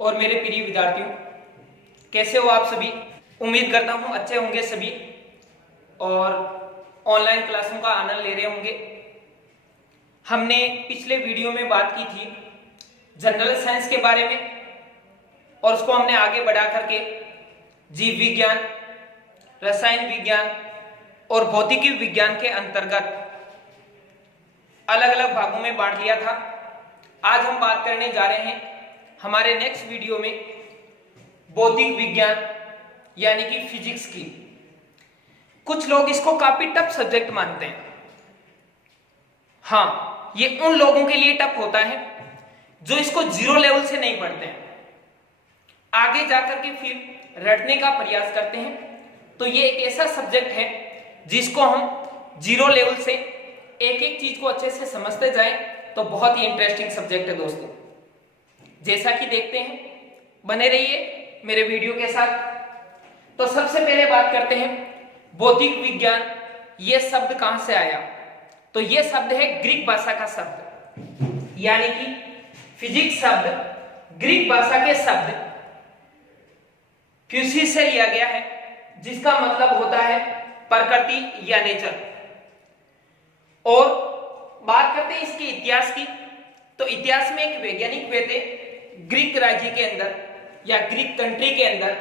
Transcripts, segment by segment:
और मेरे प्रिय विद्यार्थियों, कैसे हो आप सभी। उम्मीद करता हूँ अच्छे होंगे सभी और ऑनलाइन क्लासों का आनंद ले रहे होंगे। हमने पिछले वीडियो में बात की थी जनरल साइंस के बारे में और उसको हमने आगे बढ़ा करके जीव विज्ञान, रसायन विज्ञान और भौतिकी विज्ञान के अंतर्गत अलग अलग भागों में बांट लिया था। आज हम बात करने जा रहे हैं हमारे नेक्स्ट वीडियो में भौतिक विज्ञान यानी कि फिजिक्स की। कुछ लोग इसको काफी टफ सब्जेक्ट मानते हैं। हाँ, ये उन लोगों के लिए टफ होता है जो इसको जीरो लेवल से नहीं पढ़ते हैं, आगे जाकर के फिर रटने का प्रयास करते हैं। तो ये एक ऐसा सब्जेक्ट है जिसको हम जीरो लेवल से एक एक चीज को अच्छे से समझते जाएं तो बहुत ही इंटरेस्टिंग सब्जेक्ट है दोस्तों। जैसा कि देखते हैं, बने रहिए मेरे वीडियो के साथ। तो सबसे पहले बात करते हैं भौतिक विज्ञान, ये शब्द कहां से आया। तो ये शब्द है ग्रीक भाषा का शब्द, यानी कि फिजिक्स शब्द ग्रीक भाषा के शब्द फ्यूसिस से लिया गया है, जिसका मतलब होता है प्रकृति या नेचर। और बात करते हैं इसके इतिहास की। तो इतिहास में एक वैज्ञानिक हुए थे ग्रीक राज्य के अंदर या ग्रीक कंट्री के अंदर।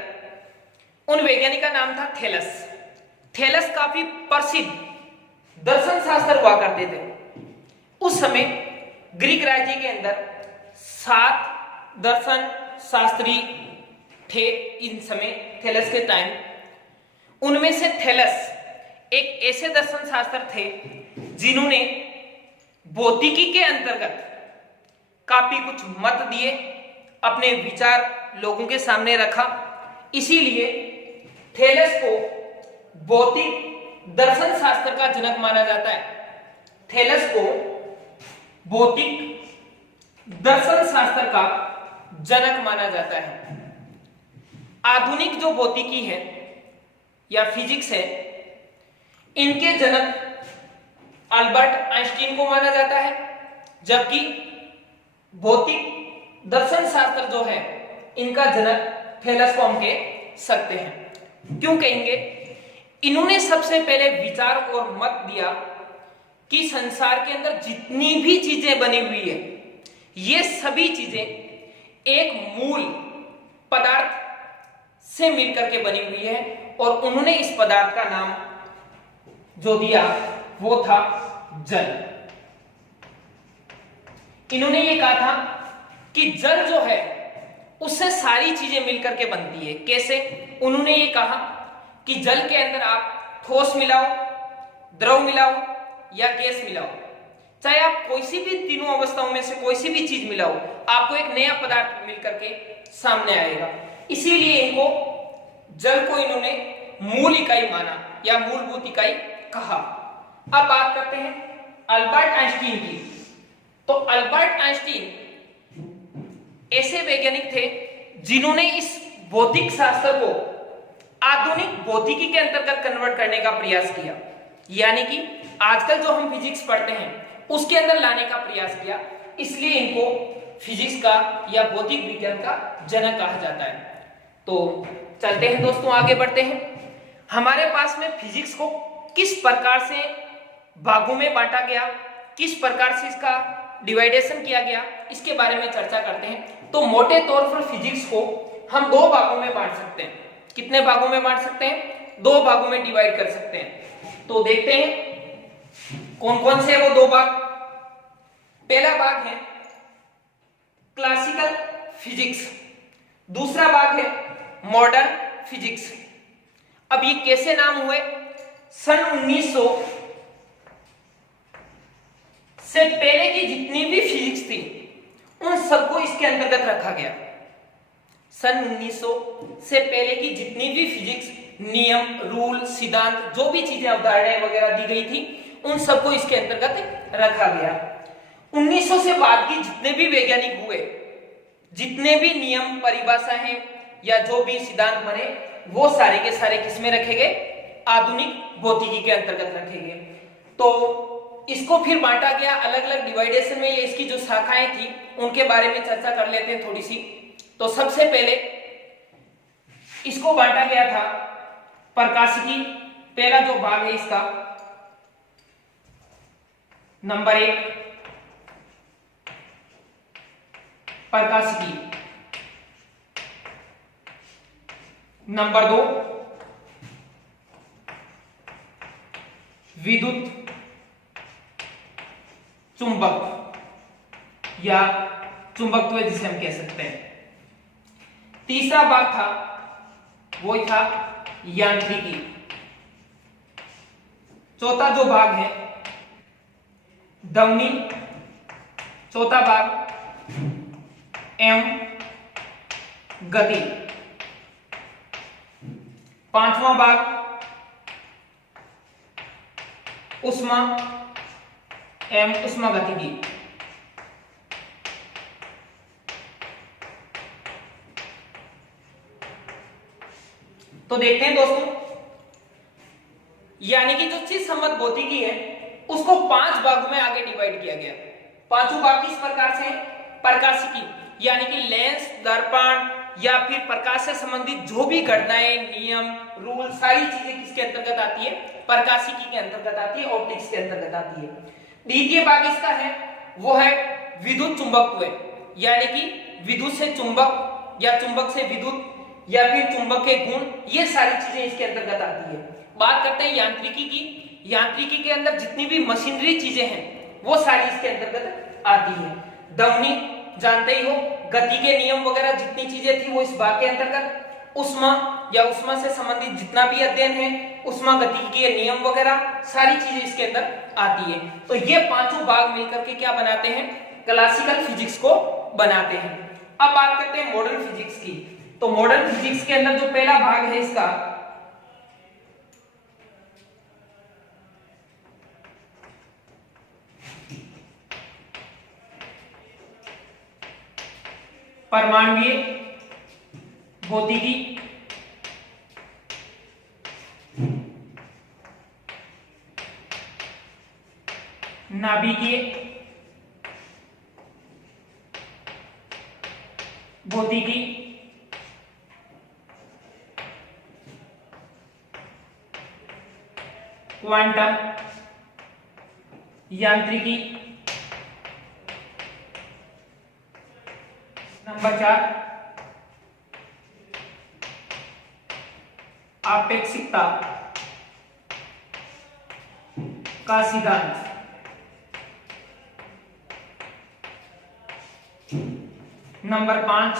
उन वैज्ञानिक का नाम था थेलस। थेलस काफी प्रसिद्ध दर्शन शास्त्र हुआ करते थे। उस समय ग्रीक राज्य के अंदर 7 दर्शन शास्त्री थे इन समय थेलस के टाइम। उनमें से थेलस एक ऐसे दर्शन शास्त्र थे जिन्होंने भौतिकी के अंतर्गत काफी कुछ मत दिए, अपने विचार लोगों के सामने रखा। इसीलिए थेलस को भौतिक दर्शन शास्त्र का जनक माना जाता है। थेलस को भौतिक दर्शन शास्त्र का जनक माना जाता है। आधुनिक जो भौतिकी है या फिजिक्स है, इनके जनक अल्बर्ट आइंस्टीन को माना जाता है, जबकि भौतिक दर्शन शास्त्र जो है इनका जनक थेलस को हम कह सकते हैं। क्यों कहेंगे? इन्होंने सबसे पहले विचार और मत दिया कि संसार के अंदर जितनी भी चीजें बनी हुई है, ये सभी चीजें एक मूल पदार्थ से मिलकर के बनी हुई है। और उन्होंने इस पदार्थ का नाम जो दिया वो था जल। इन्होंने ये कहा था कि जल जो है उससे सारी चीजें मिलकर के बनती है। कैसे? उन्होंने ये कहा कि जल के अंदर आप ठोस मिलाओ, द्रव मिलाओ या गैस मिलाओ, चाहे आप कोई सी भी तीनों अवस्थाओं में से कोई सी भी चीज मिलाओ, आपको एक नया पदार्थ मिलकर के सामने आएगा। इसीलिए इनको जल को इन्होंने मूल इकाई माना या मूलभूत इकाई कहा। अब बात करते हैं अल्बर्ट आइंस्टीन की। तो अल्बर्ट आइंस्टीन ऐसे वैज्ञानिक थे जिन्होंने इस भौतिक शास्त्र को आधुनिक भौतिकी के अंतर्गत कन्वर्ट करने का प्रयास किया, यानी कि आजकल जो हम फिजिक्स पढ़ते हैं उसके अंदर लाने का प्रयास किया। इसलिए इनको फिजिक्स का या भौतिक विज्ञान का जनक कहा जाता है। तो चलते हैं दोस्तों, आगे बढ़ते हैं। हमारे पास में फिजिक्स को किस प्रकार से भागों में बांटा गया, किस प्रकार से इसका डिवाइडेशन किया गया, इसके बारे में चर्चा करते हैं। तो मोटे तौर पर फिजिक्स को हम 2 भागों में बांट सकते हैं। कितने भागों में बांट सकते हैं? 2 भागों में डिवाइड कर सकते हैं। तो देखते हैं कौन कौन से वो 2 भाग। पहला भाग है क्लासिकल फिजिक्स, दूसरा भाग है मॉडर्न फिजिक्स। अब ये कैसे नाम हुए? सन 1900 से पहले की जितनी भी फिजिक्स थी उन सबको इसके अंतर्गत रखा गया। सन 1900 से पहले की जितनी भी फिजिक्स, नियम, रूल, सिद्धांत, जो भी चीजें अवधारणाएं वगैरह दी गई थी उन सबको इसके अंतर्गत रखा गया। 1900 से बाद की जितने भी वैज्ञानिक हुए, जितने भी नियम, परिभाषाएं या जो भी सिद्धांत बने, वो सारे के सारे किसमें रखे गए? आधुनिक भौतिकी के अंतर्गत रखे गए। तो इसको फिर बांटा गया अलग अलग डिवाइडेशन में। ये इसकी जो शाखाएं थी उनके बारे में चर्चा कर लेते हैं थोड़ी सी। तो सबसे पहले इसको बांटा गया था प्रकाशिकी, पहला जो भाग है इसका नंबर 1 प्रकाशिकी, नंबर 2 विद्युत चुंबक या चुंबकत्व जिसे हम कह सकते हैं। तीसरा भाग था वो था यांत्रिकी। चौथा जो भाग है ध्वनि, चौथा भाग एवं गति, पांचवा भाग उष्मा एवं उष्मागतिकी। तो देखते हैं दोस्तों, यानी कि जो चीज संबंध भौतिकी है उसको 5 भागों में आगे डिवाइड किया गया। पांचों भाग किस प्रकार से हैं? प्रकाशिकी यानी कि लेंस, दर्पण या फिर प्रकाश से संबंधित जो भी घटनाएं, नियम, रूल, सारी चीजें किसके अंतर्गत आती है? प्रकाशिकी के अंतर्गत आती है, ऑप्टिक्स के अंतर्गत आती है। द्वितीय भाग इसका है वो है विद्युत चुंबकत्व, यानी कि विद्युत से चुंबक या चुंबक से विद्युत या फिर चुंबक के गुण, ये सारी चीजें इसके अंतर्गत आती है। बात करते हैं यांत्रिकी की। यांत्रिकी के अंदर जितनी भी मशीनरी चीजें हैं वो सारी इसके अंतर्गत आती है। ध्वनि जानते ही हो, गति के नियम वगैरह जितनी चीजें थी वो इस भाग के अंतर्गत। उष्मा या उष्मा से संबंधित जितना भी अध्ययन है, उष्मा गतिकी के नियम वगैरह सारी चीजें इसके अंदर आती है। तो ये पांचों भाग मिलकर के क्या बनाते हैं? क्लासिकल फिजिक्स को बनाते हैं। अब बात करते हैं मॉडर्न फिजिक्स की। तो मॉडर्न फिजिक्स के अंदर जो पहला भाग है इसका परमाणुीय भौतिकी, नाभिकीय भौतिकी, क्वांटम यांत्रिकी, नंबर 4 आपेक्षिकता का सिद्धांत, नंबर 5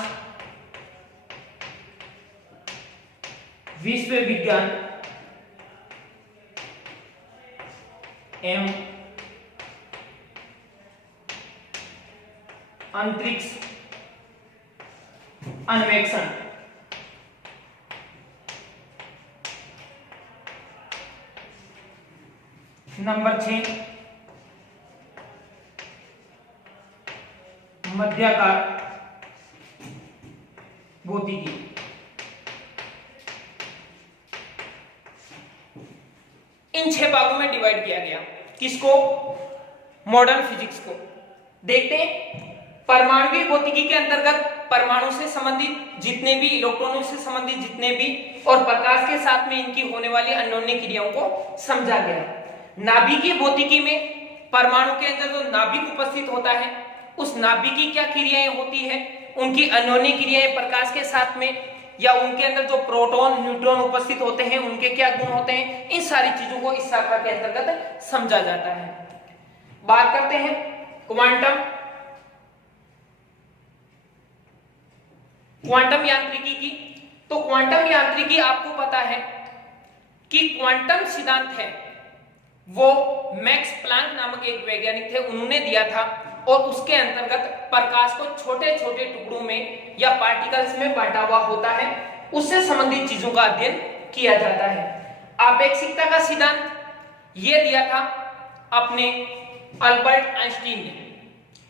विश्व विज्ञान एवं अंतरिक्ष अन्वेषण, नंबर 6 मध्याकार भौतिकी। इन 6 भागों में डिवाइड किया गया। किसको? मॉडर्न फिजिक्स को। देखते हैं परमाणुीय भौतिकी के अंतर्गत परमाणु से संबंधित जितने भी, इलेक्ट्रॉनों से संबंधित जितने भी और प्रकाश के साथ में इनकी होने वाली अन्योन्य क्रियाओं को समझा गया। नाभिकीय भौतिकी में परमाणु के अंदर जो नाभिक उपस्थित होता है उस नाभिक की क्या क्रियाएं होती है, उनकी अन्योन्य क्रियाएं प्रकाश के साथ में, या उनके अंदर जो प्रोटॉन न्यूट्रॉन उपस्थित होते हैं उनके क्या गुण होते हैं, इन सारी चीजों को इस शाखा के अंतर्गत समझा जाता है। बात करते हैं क्वांटम यांत्रिकी की। तो क्वांटम यांत्रिकी आपको पता है कि क्वांटम सिद्धांत है वो मैक्स प्लैंक नामक एक वैज्ञानिक थे, उन्होंने दिया था, और उसके अंतर्गत प्रकाश को छोटे छोटे टुकड़ों में या पार्टिकल्स में बांटा हुआ होता है, उससे संबंधित चीजों का अध्ययन किया जाता है। आपेक्षिकता का सिद्धांत ये दिया था अपने अल्बर्ट आइंस्टीन ने।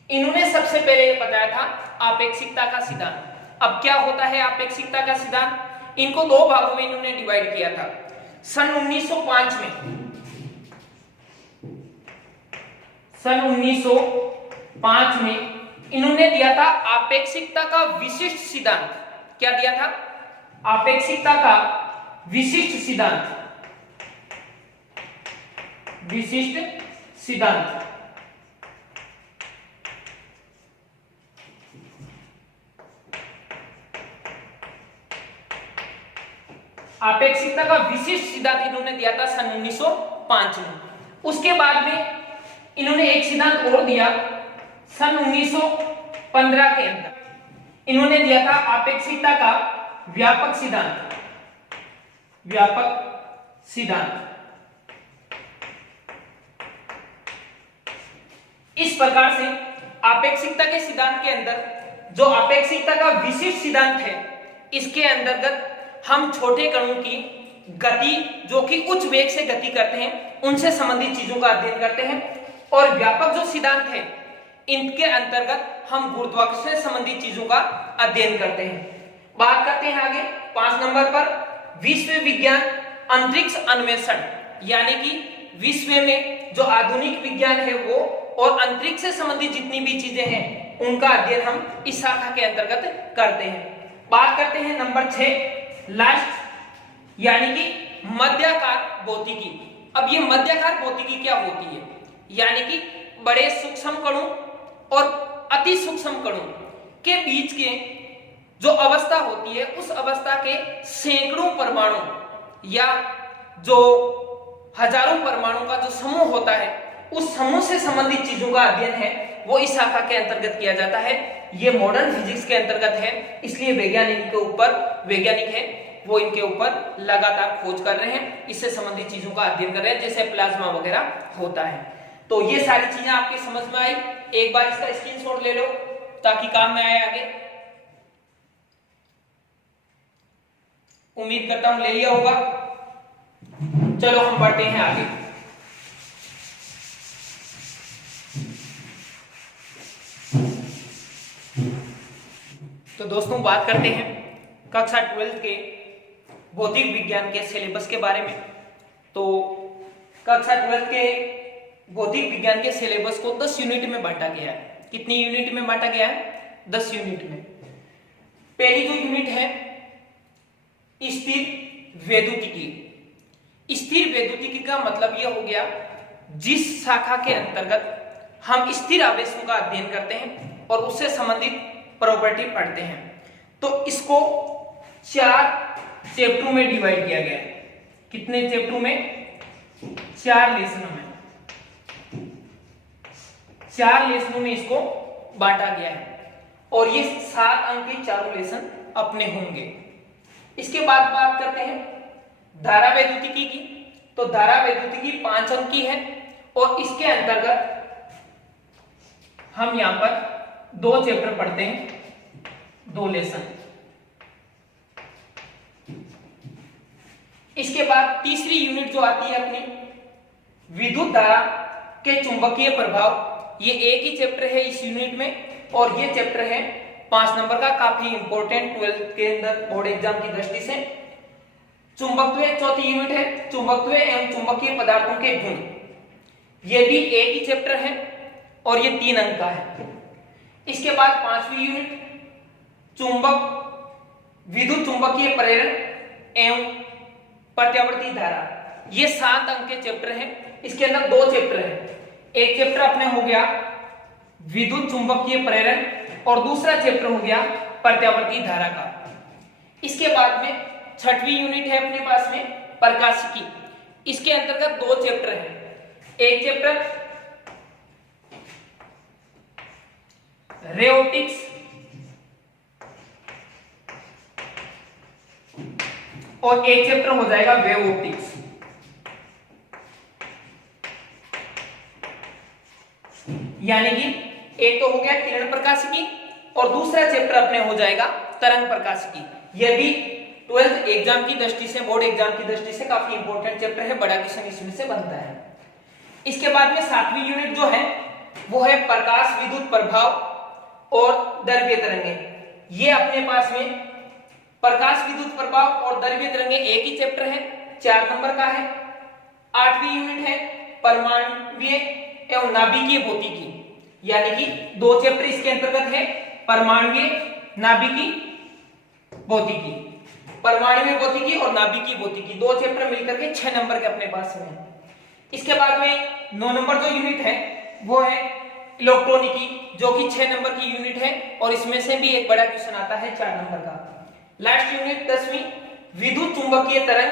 इन्होंने सबसे पहले बताया था आपेक्षिकता का सिद्धांत। अब क्या होता है आपेक्षिकता का सिद्धांत? इनको 2 भागों में इन्होंने डिवाइड किया था। सन 1905 में इन्होंने दिया था आपेक्षिकता का विशिष्ट सिद्धांत। क्या दिया था? आपेक्षिकता का विशिष्ट सिद्धांत। विशिष्ट सिद्धांत। आपेक्षिकता का विशिष्ट सिद्धांत इन्होंने दिया था सन 1905 में। उसके बाद में इन्होंने एक सिद्धांत और दिया सन 1915 के अंदर। इन्होंने दिया था आपेक्षिकता का व्यापक सिद्धांत। व्यापक सिद्धांत। इस प्रकार से आपेक्षिकता के सिद्धांत के अंदर जो आपेक्षिकता का विशिष्ट सिद्धांत है, इसके अंतर्गत हम छोटे कणों की गति जो कि उच्च वेग से गति करते हैं उनसे संबंधित चीजों का अध्ययन करते हैं, और व्यापक जो सिद्धांत है इनके अंतर्गत हम गुरुत्वाकर्षण से संबंधित चीजों का अध्ययन करते हैं। बात करते हैं आगे 5 नंबर पर विश्व विज्ञान अंतरिक्ष अन्वेषण, यानी कि विश्व में जो आधुनिक विज्ञान है वो और अंतरिक्ष से संबंधित जितनी भी चीजें हैं उनका अध्ययन हम इस शाखा के अंतर्गत करते हैं। बात करते हैं नंबर 6 लास्ट, यानी कि मध्याकार भौतिकी। अब ये मध्याकार भौतिकी क्या होती है? यानी कि बड़े सूक्ष्म कणों और अति सूक्ष्म कणों के बीच के जो अवस्था होती है उस अवस्था के सैकड़ों परमाणु या जो हजारों परमाणु का जो समूह होता है उस समूह से संबंधित चीजों का अध्ययन है वो इस शाखा के अंतर्गत किया जाता है। ये मॉडर्न फिजिक्स के अंतर्गत है, इसलिए वैज्ञानिक है वो इनके ऊपर लगातार खोज कर रहे हैं, इससे संबंधित चीजों का अध्ययन कर रहे हैं, जैसे प्लाज्मा वगैरह होता है। तो ये सारी चीजें आपकी समझ में आई। एक बार इसका स्क्रीनशॉट ले लो ताकि काम में आए आगे। उम्मीद करता हूं ले लिया होगा। चलो हम बढ़ते हैं आगे। तो दोस्तों बात करते हैं कक्षा 12 के भौतिक विज्ञान के सिलेबस के बारे में। तो कक्षा 12 के भौतिक विज्ञान के सिलेबस को 10 यूनिट में बांटा गया है। कितनी यूनिट में बांटा गया है? 10 यूनिट में। पहली जो यूनिट है स्थिर वैद्युतिकी। स्थिर वैद्युतिकी का मतलब यह हो गया जिस शाखा के अंतर्गत हम स्थिर आवेशों का अध्ययन करते हैं और उससे संबंधित प्रॉपर्टी पढ़ते हैं। तो इसको 4 चैप्टरों में डिवाइड किया गया है। कितने चैप्टरों में? 4 लेसनों में। 4 लेसनों में इसको बांटा गया है और ये 7 अंक के चारों लेसन अपने होंगे। इसके बाद बात करते हैं धारा वैद्युतिकी की। तो धारा वैद्युतिकी 5 अंक की है और इसके अंतर्गत हम यहां पर 2 चैप्टर पढ़ते हैं, 2 लेसन। इसके बाद तीसरी यूनिट जो आती है अपनी विद्युत धारा के चुंबकीय प्रभाव, ये एक ही चैप्टर है इस यूनिट में और ये चैप्टर है 5 नंबर का, काफी इंपॉर्टेंट 12th के अंदर बोर्ड एग्जाम की दृष्टि से। चुंबकत्व चौथी यूनिट है, चुंबकत्व एवं चुंबकीय पदार्थों के गुण। ये भी एक ही चैप्टर है और ये 3 अंक का है। इसके बाद 5वीं यूनिट चुंबक विद्युत चुंबकीय प्रेरण एवं प्रत्यावर्ती धारा, ये 7 अंक के चैप्टर है। इसके अंदर 2 चैप्टर है। एक चैप्टर अपने हो गया विद्युत चुंबकीय प्रेरण और दूसरा चैप्टर हो गया प्रत्यावर्ती धारा का। इसके बाद में 6वीं यूनिट है अपने पास में प्रकाशिकी। इसके अंतर्गत 2 चैप्टर है। एक चैप्टर रे ऑप्टिक्स और एक चैप्टर हो जाएगा वेव ऑप्टिक्स। यानी कि एक तो हो गया किरण प्रकाशिकी और दूसरा चैप्टर अपने हो जाएगा तरंग प्रकाशिकी। यह भी 12th एग्जाम की दृष्टि से, बोर्ड एग्जाम की दृष्टि से काफी इंपॉर्टेंट चैप्टर है, बड़ा क्वेश्चन इसमें से बनता है। इसके बाद में 7वीं यूनिट जो है वो है प्रकाश विद्युत प्रभाव और द्रव्य तरंगे। ये अपने पास में प्रकाश विद्युत प्रभाव और द्रव्य तरंगे एक ही चैप्टर है, 4 नंबर का है। 8वीं यूनिट है परमाणुीय एवं नाभिकीय भौतिकी। यानी कि 2 चैप्टर इसके अंतर्गत है, परमाणुीय नाभिकीय भौतिकी, परमाणुीय भौतिकी और नाभिकीय भौतिकी, 2 चैप्टर मिलकर के 6 नंबर के अपने पास में। इसके बाद में 9 नंबर जो यूनिट है वो है इलेक्ट्रॉनिकी, जो कि 6 नंबर की यूनिट है और इसमें से भी एक बड़ा क्वेश्चन आता है 4 नंबर का। लास्ट यूनिट 10वीं विद्युत चुंबकीय तरंग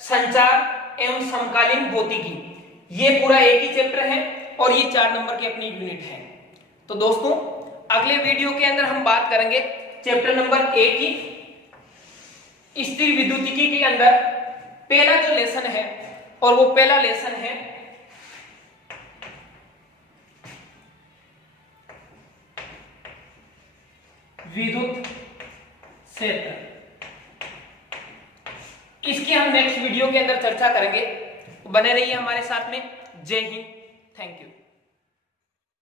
संचार एवं समकालीन भौतिकी, ये पूरा एक ही चैप्टर है और ये 4 नंबर की अपनी यूनिट है। तो दोस्तों अगले वीडियो के अंदर हम बात करेंगे चैप्टर नंबर 1 की स्थिर विद्युतिकी के अंदर पहला जो लेसन है, और वो पहला लेसन है विद्युत क्षेत्र। इसकी हम नेक्स्ट वीडियो के अंदर चर्चा करेंगे। बने रहिए हमारे साथ में। जय हिंद, थैंक यू।